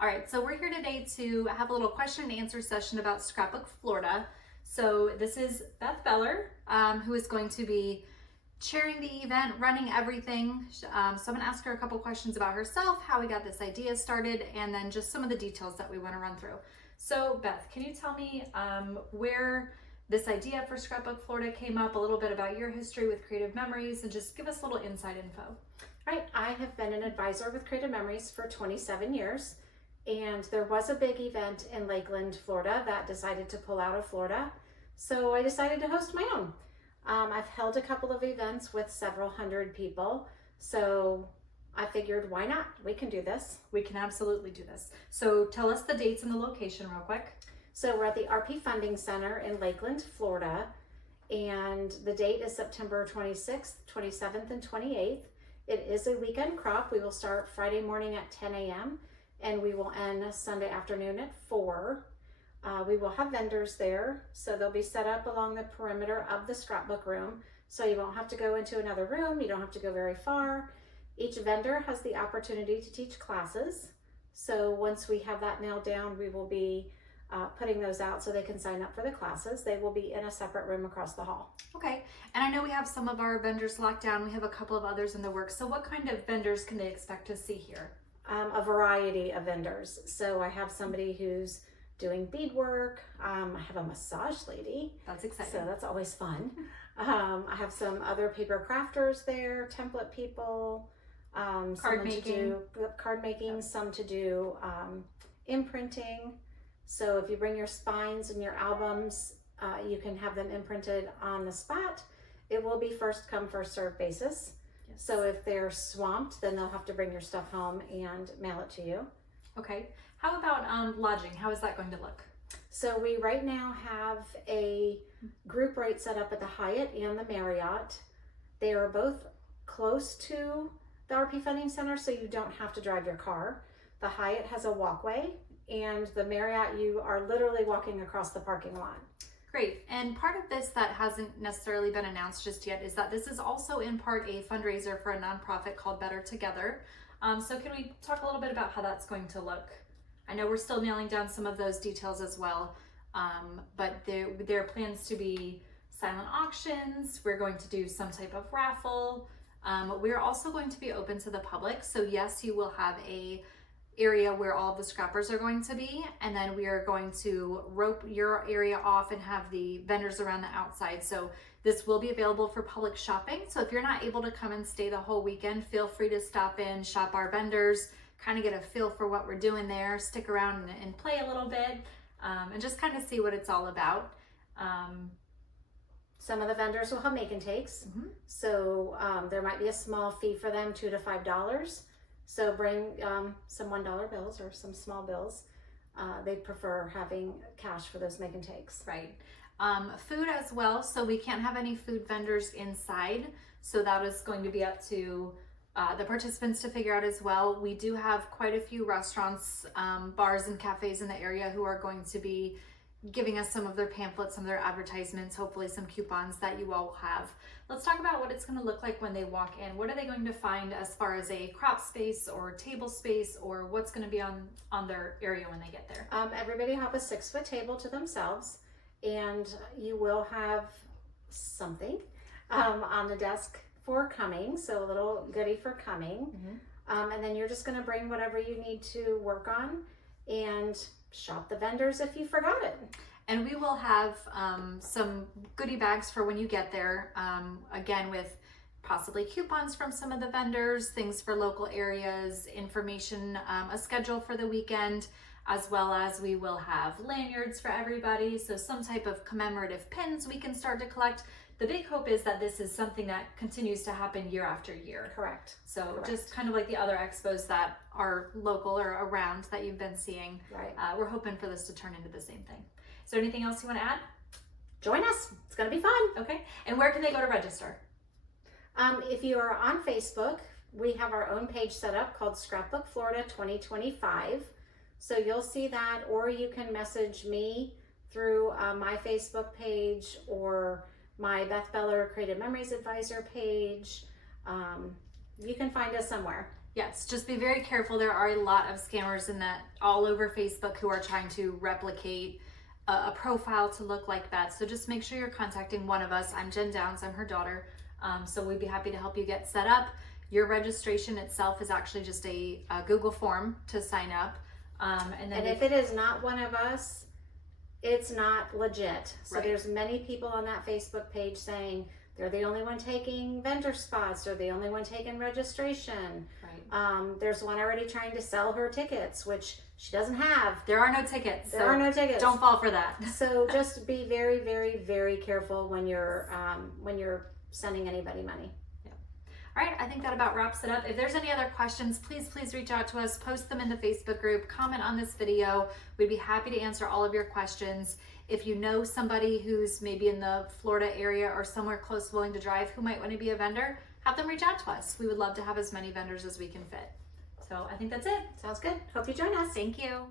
All right, so we're here today to have a little question and answer session about Scrapbook Florida. So this is Beth Beller, who is going to be chairing the event, running everything. So I'm gonna ask her a couple questions about herself, how we got this idea started, and then just some of the details that we wanna run through. So Beth, can you tell me where this idea for Scrapbook Florida came up, a little bit about your history with Creative Memories, and just give us a little inside info. Right, I have been an advisor with Creative Memories for 27 years, and there was a big event in Lakeland, Florida that decided to pull out of Florida, so I decided to host my own. I've held a couple of events with several hundred people, so I figured, why not? We can do this. We can absolutely do this. So tell us the dates and the location real quick. So we're at the RP Funding Center in Lakeland, Florida, and the date is September 26th, 27th, and 28th. It is a weekend crop. We will start Friday morning at 10 a.m. and we will end Sunday afternoon at 4. We will have vendors there, so they'll be set up along the perimeter of the scrapbook room, so you won't have to go into another room. You don't have to go very far. Each vendor has the opportunity to teach classes, so once we have that nailed down, we will be putting those out so they can sign up for the classes. They will be in a separate room across the hall. Okay, and I know we have some of our vendors locked down. We have a couple of others in the works. So what kind of vendors can they expect to see here? A variety of vendors. So I have somebody who's doing beadwork. I have a massage lady. That's exciting. So that's always fun. I have some other paper crafters there, template people, card making, some to do imprinting. So if you bring your spines and your albums, you can have them imprinted on the spot. It will be first come, first serve basis. Yes. So if they're swamped, then they'll have to bring your stuff home and mail it to you. Okay. How about lodging? How is that going to look? So we right now have a group rate set up at the Hyatt and the Marriott. They are both close to the RP Funding Center, so you don't have to drive your car. The Hyatt has a walkway, and the Marriott, you are literally walking across the parking lot. Great. And part of this that hasn't necessarily been announced just yet is that this is also in part a fundraiser for a nonprofit called Better Together. So can we talk a little bit about how that's going to look? I know we're still nailing down some of those details as well, but there are plans to be silent auctions. We're going to do some type of raffle. We're also going to be open to the public. So yes, you will have a area where all of the scrappers are going to be, and then we are going to rope your area off and have the vendors around the outside. So this will be available for public shopping. So if you're not able to come and stay the whole weekend, feel free to stop in, shop our vendors, kind of get a feel for what we're doing there, stick around and play a little bit, and just kind of see what it's all about. Some of the vendors will have make and takes. Mm-hmm. So there might be a small fee for them, $2 to $5. So bring some $1 bills or some small bills. They prefer having cash for those make and takes. Right. Food as well. So we can't have any food vendors inside. So that is going to be up to the participants to figure out as well. We do have quite a few restaurants, bars and cafes in the area who are going to be giving us some of their pamphlets, some of their advertisements, hopefully some coupons that you all will have. Let's talk about what it's going to look like when they walk in. What are they going to find as far as a crop space or table space, or what's going to be on their area when they get there? Everybody will have a 6-foot table to themselves, and you will have something on the desk for coming, so a little goodie for coming. Mm-hmm. And then you're just going to bring whatever you need to work on and shop the vendors if you forgot it. And we will have some goodie bags for when you get there, again with possibly coupons from some of the vendors, things for local areas, information, a schedule for the weekend, as well as we will have lanyards for everybody, so some type of commemorative pins we can start to collect. The big hope is that this is something that continues to happen year after year. Correct. So Correct. Just kind of like the other expos that are local or around that you've been seeing. Right. We're hoping for this to turn into the same thing. Is there anything else you want to add? Join us. It's going to be fun. Okay. And where can they go to register? If you are on Facebook, we have our own page set up called Scrapbook Florida 2025. So you'll see that, or you can message me through my Facebook page or my Beth Beller Creative Memories Advisor page. You can find us somewhere. Yes, just be very careful. There are a lot of scammers in that all over Facebook who are trying to replicate a profile to look like that. So just make sure you're contacting one of us. I'm Jenn Downs, I'm her daughter. So we'd be happy to help you get set up. Your registration itself is actually just a Google form to sign up. And if it is not one of us, it's not legit. So Right. there's many people on that Facebook page saying they're the only one taking vendor spots, or the only one taking registration. Right. There's one already trying to sell her tickets, which she doesn't have. There are no tickets. There are no tickets. Don't fall for that. So just be very, very, very careful when you're sending anybody money. All right, I think that about wraps it up. If there's any other questions, please reach out to us, post them in the Facebook group, comment on this video. We'd be happy to answer all of your questions. If you know somebody who's maybe in the Florida area or somewhere close willing to drive who might want to be a vendor, have them reach out to us. We would love to have as many vendors as we can fit. So I think that's it. Sounds good. Hope you join us. Thank you.